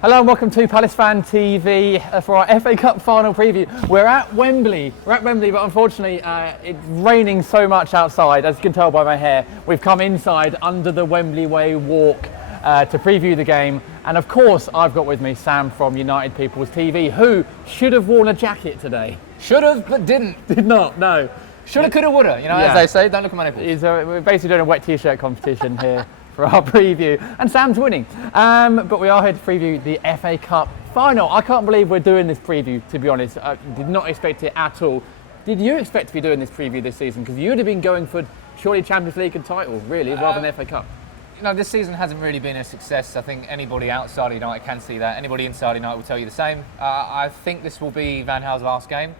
Hello and welcome to PalaceFanTV for our FA Cup final preview. We're at Wembley, but unfortunately it's raining so much outside, as you can tell by my hair. We've come inside under the Wembley Way walk to preview the game. And of course, I've got with me Sam from UnitedPeoplesTV, who should have worn a jacket today. Should have, but didn't. Did not, no. Shoulda, coulda, woulda, as they say, don't look at my nipples. We're basically doing a wet t-shirt competition here for our preview, and Sam's winning. But we are here to preview the FA Cup final. I can't believe we're doing this preview, to be honest. I did not expect it at all. Did you expect to be doing this preview this season? Because you'd have been going for surely Champions League and title, really, rather than FA Cup. This season hasn't really been a success. I think anybody outside of United can see that. Anybody inside United will tell you the same. I think this will be Van Gaal's last game.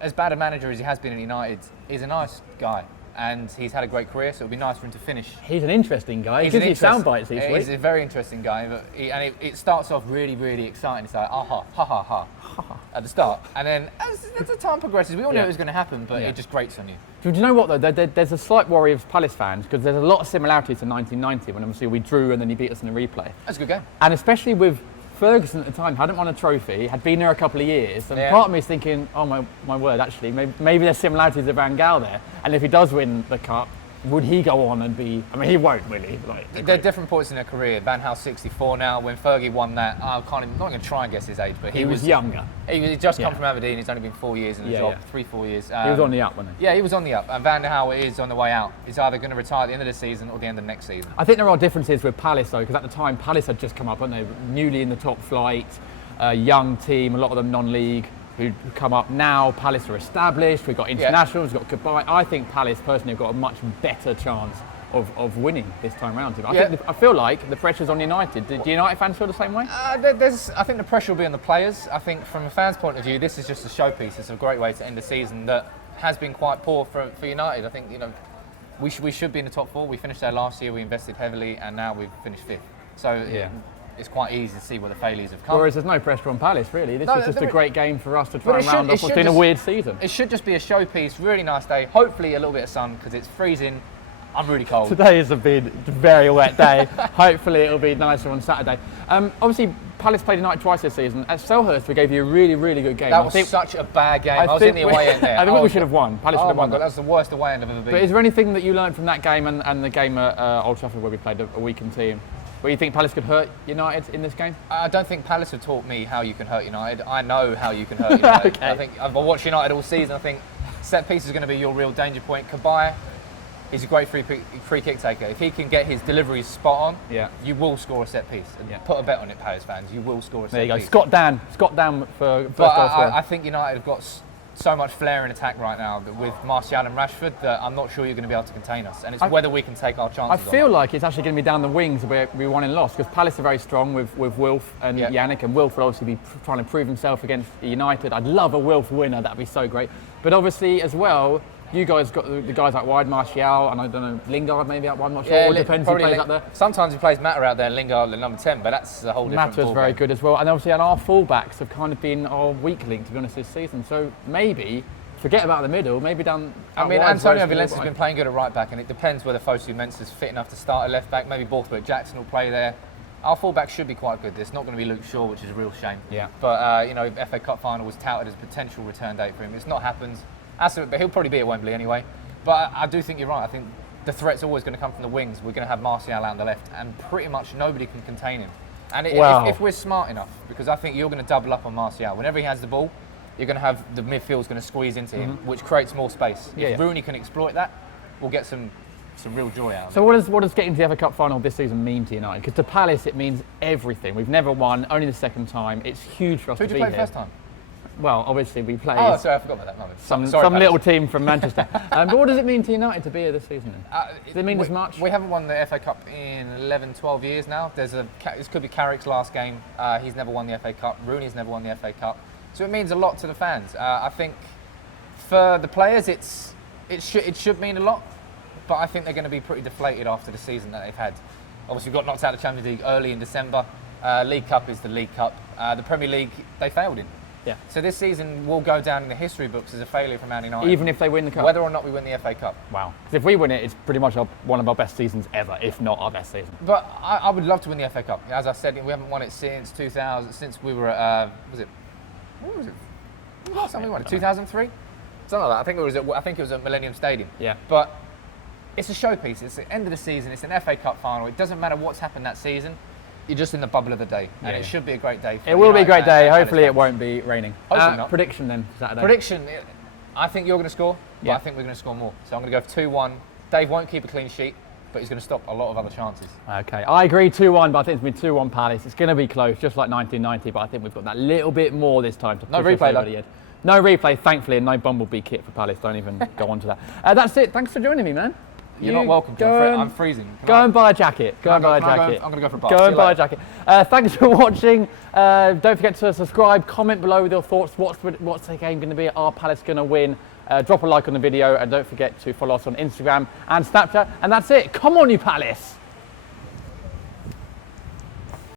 As bad a manager as he has been at United, he's a nice guy. And he's had a great career, so it'll be nice for him to finish. He's an interesting guy. He gives you sound bites each week. He's a very interesting guy, but it starts off really, really exciting. It's like, ha ha ha at the start. And then as the time progresses, we all knew it was going to happen, but it just grates on you. Do you know what, though? There's a slight worry of Palace fans, because there's a lot of similarities to 1990, when obviously we drew and then he beat us in the replay. That's a good game. And especially with Ferguson at the time, hadn't won a trophy, had been there a couple of years, and part of me is thinking, oh my word, actually, maybe there's similarities to Van Gaal there, and if he does win the Cup, would he go on and be, he won't really. There are different points in their career. Van Gaal's 64 now. When Fergie won that, I'm not going to try and guess his age, but he was younger. He just come from Aberdeen, he's only been 4 years in the job, 3-4 years. He was on the up, wasn't he? Yeah, he was on the up, and Van Gaal is on the way out. He's either going to retire at the end of the season or the end of next season. I think there are differences with Palace, though, because at the time, Palace had just come up, weren't they? Newly in the top flight, a young team, a lot of them non-league, who come up now. Palace are established, we've got internationals, we've got goodbye. I think Palace personally have got a much better chance of winning this time round. I feel like the pressure's on United. Do United fans feel the same way? I think the pressure will be on the players. I think from a fan's point of view, this is just a showpiece. It's a great way to end the season that has been quite poor for United. I think we should be in the top four. We finished there last year, we invested heavily, and now we've finished fifth. So it's quite easy to see where the failures have come. Whereas there's no pressure on Palace, really. This is just a great game for us to try and round off what's been a weird season. It should just be a showpiece, really nice day. Hopefully a little bit of sun, because it's freezing. I'm really cold. Today has been a very wet day. Hopefully it'll be nicer on Saturday. Obviously, Palace played United twice this season. At Selhurst, we gave you a really, really good game. That was such a bad game. I was in the away end there. I think we should have won. Palace should have won. Oh my God, that's the worst away end I've ever been. But is there anything that you learned from that game and the game at Old Trafford where we played a weakened team? Where you think Palace could hurt United in this game? I don't think Palace have taught me how you can hurt United. I know how you can hurt United. Okay. I think I've watched United all season. I think set piece is going to be your real danger point. Kabay, he's a great free kick taker. If he can get his deliveries spot on, you will score a set piece. Put a bet on it, Palace fans. You will score a set piece. There you go. Scott Dan for first goal scorer. I think United have got so much flair in attack right now that with Martial and Rashford that I'm not sure you're going to be able to contain us. And it's whether we can take our chances. I feel like it's actually going to be down the wings where we won and lost, because Palace are very strong with Wilf and Yannick, and Wilf will obviously be trying to prove himself against United. I'd love a Wilf winner, that'd be so great. But obviously as well, you guys got the guys out wide, Martial, and I don't know, Lingard maybe out wide, I'm not sure. It depends who plays out there. Sometimes he plays Mata out there and Lingard at number 10, but that's a whole different Mata's very good as well. And obviously our fullbacks have kind of been our weak link, to be honest, this season. So maybe, forget about the middle, maybe down. Antonio Valencia has been playing good at right back, and it depends whether Fosu Mensah's fit enough to start at left back. Maybe Borthwick Jackson will play there. Our fullback should be quite good. It's not going to be Luke Shaw, which is a real shame. Yeah. But FA Cup final was touted as a potential return date for him. It's not happened. But he'll probably be at Wembley anyway. But I do think you're right. I think the threat's always going to come from the wings. We're going to have Martial out on the left, and pretty much nobody can contain him. And if we're smart enough, because I think you're going to double up on Martial. Whenever he has the ball, you're going to have the midfield's going to squeeze into him, which creates more space. If Rooney can exploit that, we'll get some real joy out of it. So what does getting to the FA Cup final this season mean to United? Because to Palace it means everything. We've never won, only the second time. It's huge for us to be here. Who did you play first time? Well, obviously we played. Oh, sorry, I forgot about that moment. Some little team from Manchester. But what does it mean to United to be here this season? Does it mean as much? We haven't won the FA Cup in 11, 12 years now. This could be Carrick's last game. He's never won the FA Cup. Rooney's never won the FA Cup. So it means a lot to the fans. I think for the players, it should mean a lot. But I think they're going to be pretty deflated after the season that they've had. Obviously, we got knocked out of the Champions League early in December. League Cup is the League Cup. The Premier League, they failed in. Yeah. So this season will go down in the history books as a failure from Man United. Even if they win the cup? Whether or not we win the FA Cup. Wow. 'Cause if we win it, it's pretty much one of our best seasons ever, if not our best season. But I would love to win the FA Cup. As I said, we haven't won it since 2000, since we were at, what was it? When was the last time we won it? 2003? Something like that. I think it was at Millennium Stadium. Yeah. But it's a showpiece. It's the end of the season. It's an FA Cup final. It doesn't matter what's happened that season. You're just in the bubble of the day, and it should be a great day. It will be a great day. Hopefully, it won't be raining. Hopefully not. Prediction then, Saturday. Prediction. I think you're going to score, but Yeah. I think we're going to score more. So I'm going to go for 2-1. Dave won't keep a clean sheet, but he's going to stop a lot of other chances. Okay, I agree 2-1, but I think it's going to be 2-1 Palace. It's going to be close, just like 1990, but I think we've got that little bit more this time to push No us replay, over though. the edge. No replay, thankfully, and no Bumblebee kit for Palace. Don't even go on to that. That's it. Thanks for joining me, man. You're not welcome, John. I'm freezing. Go and buy a jacket. Go and buy a jacket. I'm going to go for a bath. Go and buy a jacket. Thanks for watching. Don't forget to subscribe, comment below with your thoughts. What's the game going to be? Are Palace going to win? Drop a like on the video, and don't forget to follow us on Instagram and Snapchat. And that's it. Come on, you Palace.